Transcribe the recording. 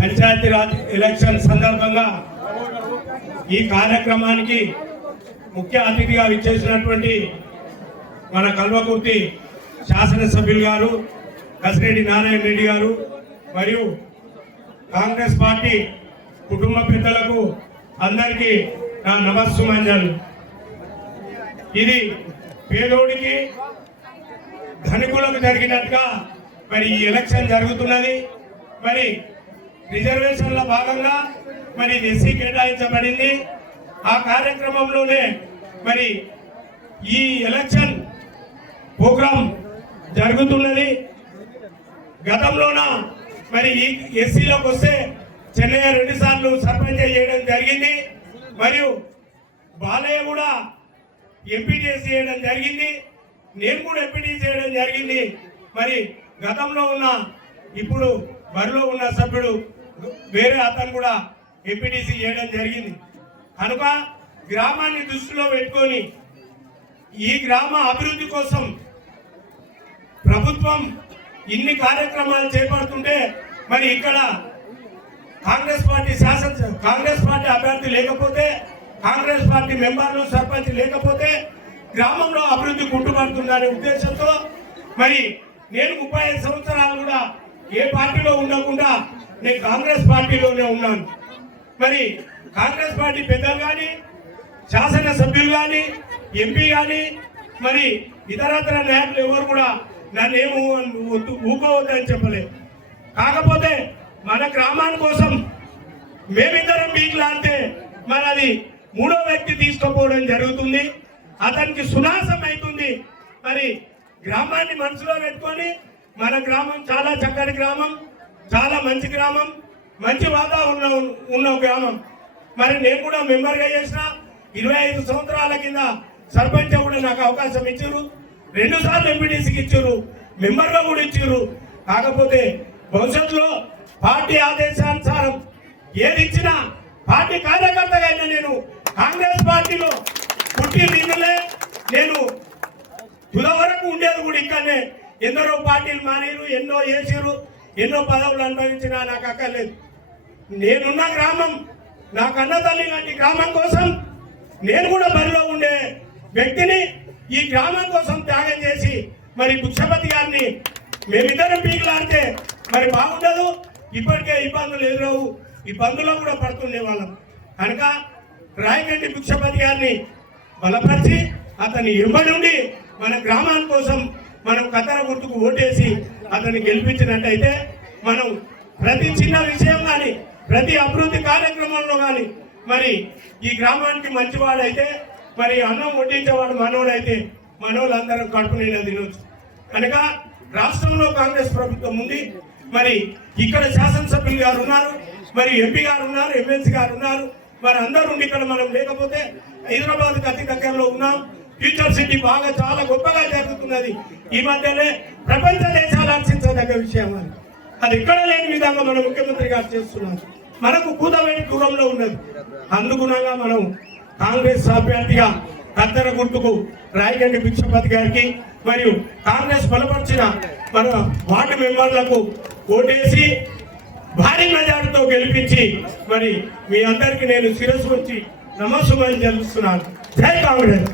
Panchayati Raj election సందర్భంగా ఈ కార్యక్రమానికి ముఖ్య అతిథిగా విచ్చేసినటువంటి మన కల్వకుర్తి శాసనసభ్యులు గారు కసిరెడ్డి నారాయణ రెడ్డి గారు మరియు కాంగ్రెస్ పార్టీ కుటుంబ పెద్దలకు అందరికీ నా నమస్సుమాంజలు. ఇది పేదోడికి ధనికులకు జరిగినట్టుగా మరి ఈ ఎలక్షన్ జరుగుతున్నది. మరి రిజర్వేషన్ల భాగంగా మరి ఎస్సీ కేటాయించబడింది. ఆ కార్యక్రమంలోనే మరి ఈ ఎలక్షన్ ప్రోగ్రాం జరుగుతున్నది. గతంలోన మరి ఈ ఎస్సీలోకి వస్తే చెన్నయ్య 2 సార్లు సర్పంచ్ చేయడం జరిగింది. మరియు బాలయ్య కూడా ఎంపీటీసీ చేయడం జరిగింది. నేను కూడా ఎంపీటీసీ చేయడం జరిగింది. మరి గతంలో ఉన్న ఇప్పుడు బరిలో ఉన్న సభ్యుడు వేరే అతను కూడా ఎంపీటీసీ చేయడం జరిగింది. కనుక గ్రామాన్ని దృష్టిలో పెట్టుకొని ఈ గ్రామ అభివృద్ధి కోసం ప్రభుత్వం ఇన్ని కార్యక్రమాలు చేపడుతుంటే మరి ఇక్కడ కాంగ్రెస్ పార్టీ అభ్యర్థి లేకపోతే, కాంగ్రెస్ పార్టీ మెంబర్లు సర్పంచ్ లేకపోతే గ్రామంలో అభివృద్ధి కుంటుపడుతుందనే ఉద్దేశంతో మరి నేను 35 సంవత్సరాలు కూడా ఏ పార్టీలో ఉండకుండా నేను కాంగ్రెస్ పార్టీలోనే ఉన్నాను. మరి కాంగ్రెస్ పార్టీ పెద్దలు కానీ, శాసనసభ్యులు కానీ, ఎంపీ కానీ, మరి ఇతరతర నాయకులు ఎవరు కూడా నన్నేమో ఊకోవద్దని చెప్పలేదు. కాకపోతే మన గ్రామాని కోసం మేమిద్దరం బీకులాడితే మరి అది 3వ వ్యక్తి తీసుకుపోవడం జరుగుతుంది. అతనికి సునాశం అవుతుంది. మరి గ్రామాన్ని మనసులో పెట్టుకొని మన గ్రామం చాలా చక్కటి గ్రామం, చాలా మంచి గ్రామం, మంచి వాతావరణం ఉన్న గ్రామం. మరి నేను కూడా మెంబర్గా చేసిన 25 సంవత్సరాల కింద సర్పంచ్ కూడా నాకు అవకాశం ఇచ్చారు. 2 సార్లు ఎంపీటీసీకి ఇచ్చారు, మెంబర్గా కూడా ఇచ్చారు. కాకపోతే భవిష్యత్తులో పార్టీ ఆదేశానుసారం ఏది ఇచ్చినా పార్టీ కార్యకర్తగా అయినా నేను కాంగ్రెస్ పార్టీలో పుట్టి నిన్నలే నేను తుల వరకు ఉండేది కూడా ఇక్కడనే. ఎందరో పార్టీలు మానేరు, ఎన్నో చేసారు, ఎన్నో పదవులు అనుభవించినా నాకు అక్కర్లేదు. నేనున్న గ్రామం, నాకు అన్న తల్లి లాంటి గ్రామం కోసం నేను కూడా బరిలో ఉండే వ్యక్తిని. ఈ గ్రామం కోసం త్యాగం చేసి మరి భిక్షపతి గారిని మేమిద్దరం పీకులాడితే మరి బాగుండదు. ఇప్పటికే ఇబ్బందులు ఎదురవు, ఇబ్బందుల్లో కూడా పడుతుండే వాళ్ళం. కనుక రాయగంటి భిక్షపతి గారిని బలపరిచి అతని ఇవ్వనుండి మన గ్రామాల కోసం మనం కత్తెర గుర్తుకు ఓటేసి అతన్ని గెలిపించినట్టయితే మనం ప్రతి చిన్న విషయం కానీ, ప్రతి అభివృద్ధి కార్యక్రమంలో కానీ మరి ఈ గ్రామానికి మంచివాడైతే, మరి అన్నం వడ్డించేవాడు మనోడైతే మనోళ్ళందరం కడుపు నిండా తినొచ్చు. కనుక రాష్ట్రంలో కాంగ్రెస్ ప్రభుత్వం ఉంది. మరి ఇక్కడ శాసనసభ్యులు గారు ఉన్నారు, మరి ఎంపీ గారు ఉన్నారు, ఎమ్మెల్సీ గారు ఉన్నారు. మరి అందరూ ఉండి ఇక్కడ మనం లేకపోతే హైదరాబాద్కి అతి దగ్గరలో ఉన్నాం. ఫ్యూచర్ సిటీ బాగా చాలా గొప్పగా జరుగుతున్నది. ఈ మధ్యనే ప్రపంచ దేశాలు ఆశించదగ్గ విషయం అది ఇక్కడ లేని విధంగా మన ముఖ్యమంత్రి గారు చేస్తున్నారు. మనకు కూతవేడి దూరంలో ఉన్నది. అందుగుణంగా మనం కాంగ్రెస్ అభ్యర్థిగా కత్తెర గుర్తుకు రాయగంటి భిక్షపతి గారికి మరియు కాంగ్రెస్ బలపరిచిన మన వార్డు మెంబర్లకు ఓటేసి భారీ మెజార్టీతో గెలిపించి మరి మీ అందరికీ నేను శిరస్సు వచ్చి నమస్సుమని జరుపుతున్నాను. జై కాంగ్రెస్.